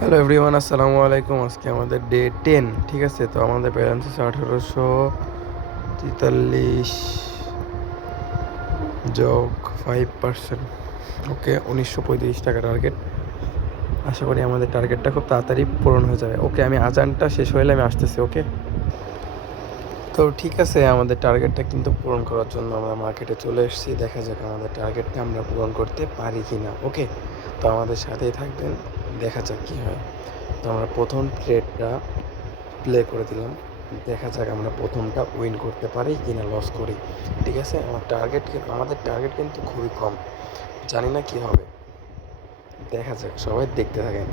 Hello everyone, আসসালামু আলাইকুম। আজকে আমাদের ডে 10, ঠিক আছে? তো আমাদের ব্যালেন্স আছে 1843 যোগ 5%। ওকে, 1935 টাকা টার্গেট। আশা করি আমাদের টার্গেটটা খুব তাড়াতাড়ি পূরণ হয়ে যাবে। ওকে, আমি আজানটা শেষ হলে আমি আসতেছি। ওকে, তো ঠিক আছে, আমাদের টার্গেটটা কিন্তু পূরণ করার জন্য আমরা মার্কেটে চলে এসেছি। দেখা যাক আমাদের টার্গেটটা আমরা পূরণ করতে পারি কি না। ওকে, তো আমাদের সাথেই থাকবেন, দেখা যাক কী হয়। তো আমরা প্রথম ট্রেডটা প্লে করে দিলাম। দেখা যাক আমরা প্রথমটা উইন করতে পারি কি না লস করি। ঠিক আছে, আমাদের টার্গেট কিন্তু খুবই কম, জানি না কি হবে। দেখা যাক, সবাই দেখতে থাকেন।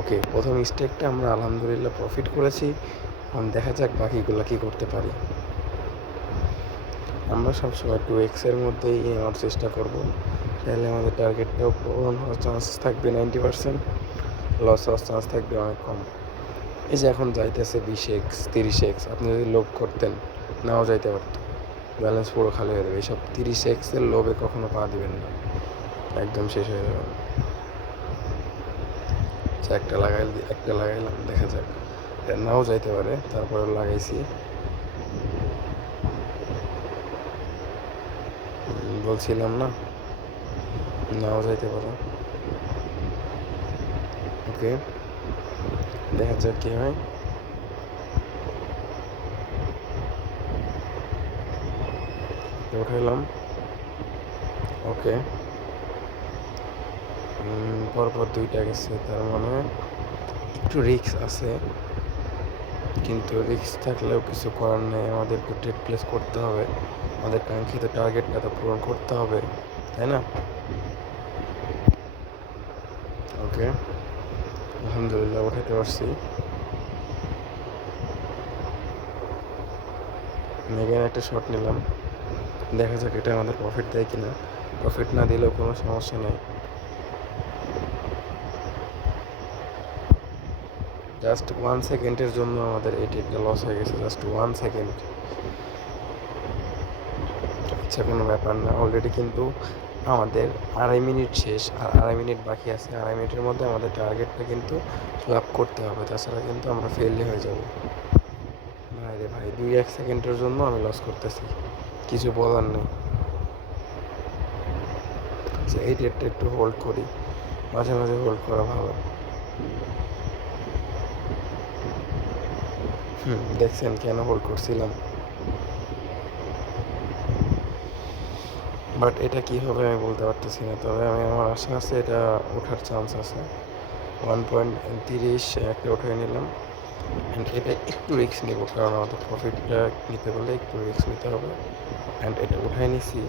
ওকে, প্রথম স্টেকটা আমরা আলহামদুলিল্লাহ প্রফিট করেছি। এখন দেখা যাক বাকিগুলো কি করতে পারি। আমরা সবসময় 2x-এর মধ্যেই নেওয়ার চেষ্টা করব, তাহলে আমাদের টার্গেটটাও পূরণ হওয়ার চান্স থাকবে 90%, লস হওয়ার চান্স থাকবে অনেক কম। এই যে এখন যাইতেছে 20x 30x, আপনি যদি লোভ করতেন নাও যাইতে পারতো, ব্যালেন্স পুরো খালি হয়ে যাবে। এইসব 30x-এর লোভে কখনো পা দিবেন না, একদম শেষ হয়ে যাবে। একটা লাগাইলাম, দেখা যাক, এটা নাও যাইতে পারে, তারপরে লাগাইছি। বলছিলাম না, নাও যাইতে পারে। ওকে, দেখা যাক কী হয়। উঠাইলাম। ওকে, পরপর দুইটা গেছে, তার মানে একটু রিস্ক আছে, কিন্তু রিস্ক থাকলেও কিছু করার নেই। আমাদেরকে ট্রেড প্লেস করতে হবে, আমাদের কাঙ্ক্ষিত টার্গেটটা তো পূরণ করতে হবে, তাই না? ওকে, আলহামদুলিল্লাহ উঠাতে পারছি। এখানে একটা শট নিলাম, দেখা যাক এটা আমাদের প্রফিট দেয় কিনা। প্রফিট না দিলেও কোনো সমস্যা নেই। জাস্ট 1 সেকেন্ডের জন্য আমাদের এই ট্রেডটা লস হয়ে গেছে, জাস্ট 1 সেকেন্ড। আচ্ছা, কোনো ব্যাপার না। অলরেডি কিন্তু আমাদের 2.5 মিনিট শেষ, আর 2.5 মিনিট বাকি আছে। 2.5 মিনিটের মধ্যে আমাদের টার্গেটটা কিন্তু লাভ করতে হবে, তাছাড়া কিন্তু আমরা ফেলই হয়ে যাব। ভাই রে ভাই, 2-1 সেকেন্ডের জন্য আমি লস করতেছি, কিছু বলার নেই। আচ্ছা, এই ট্রেডটা একটু হোল্ড করি, মাঝে মাঝে হোল্ড করা ভালো। দেখছেন কেন হোল্ড করছিলাম? বাট এটা কী হবে আমি বলতে পারতেছি না, তবে আমার আশা আছে এটা ওঠার চান্স আছে। 1.30 একটা উঠিয়ে নিলাম। অ্যান্ড এটা একটু রিস্ক নেব, কারণ আমাদের প্রফিটটা নিতে হলে একটু রিস্ক নিতে হবে। অ্যান্ড এটা উঠাই নিছি।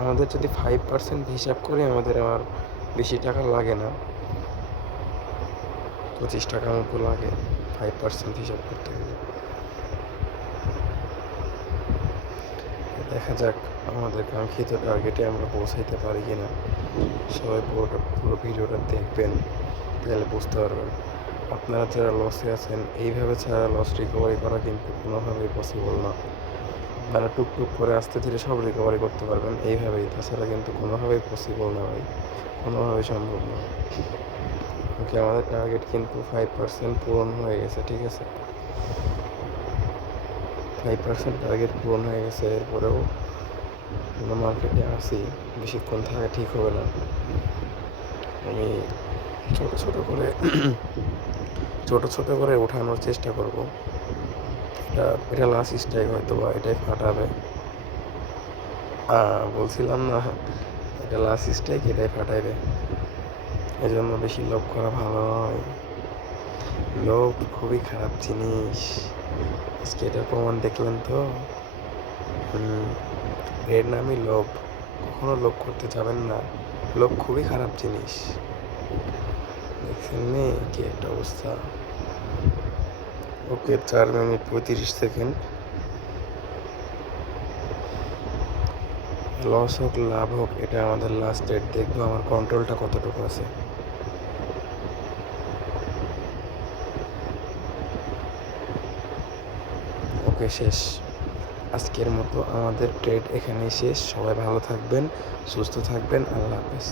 আমাদের যদি 5% হিসাব করে আমাদের আর বেশি টাকা লাগে না, 25 টাকা মতো লাগে 5% হিসাব করতে গেলে। দেখা যাক আমাদের কাঙ্ক্ষিত টার্গেটে আমরা পৌঁছাইতে পারি কিনা। সবাই পুরো ভিডিওটা দেখবেন, তাহলে বুঝতে পারবেন। আপনারা যারা লসে আছেন, এইভাবে ছাড়া লস রিকভারি করা কিন্তু কোনোভাবেই পসিবল না। আপনারা টুকটুক করে আস্তে ধীরে সব রিকভারি করতে পারবেন এইভাবেই, তাছাড়া কিন্তু কোনোভাবেই পসিবল না ভাই, কোনোভাবেই সম্ভব না। ওকে, আমাদের টার্গেট কিন্তু 5% পূরণ হয়ে গেছে, ঠিক আছে? 5% টার্গেট পূরণ হয়ে গেছে, এরপরেও আমরা মার্কেটে আসি, বেশিক্ষণ থাকা ঠিক হবে না। আমি ছোটো ছোটো করে ওঠানোর চেষ্টা করব। এটা লাস্ট স্ট্রাইক, হয়তো বা এটাই ফাটাবে। বলছিলাম না, এটা লাস্ট স্ট্রাইক, এটাই ফাটাইবে। এই জন্য বেশি লোভ করা ভালো নয়। লোভ খুবই খারাপ জিনিস, আজকে এটার প্রমাণ দেখলেন তো। এর নামই লোভ, কখনো লোভ করতে যাবেন না। লোভ খুবই খারাপ জিনিস, দেখছেন নি কি একটা অবস্থা। ওকে, 4 মিনিট 35 সেকেন্ড। লস হোক লাভ হোক, এটা আমাদের লাস্ট ডেট, দেখবো আমার কন্ট্রোলটা কতটুকু আছে। ওকে, শেষ। আজকের মতো আমাদের ট্রেড এখানেই শেষ। সবাই ভালো থাকবেন, সুস্থ থাকবেন। আল্লাহ হাফেজ।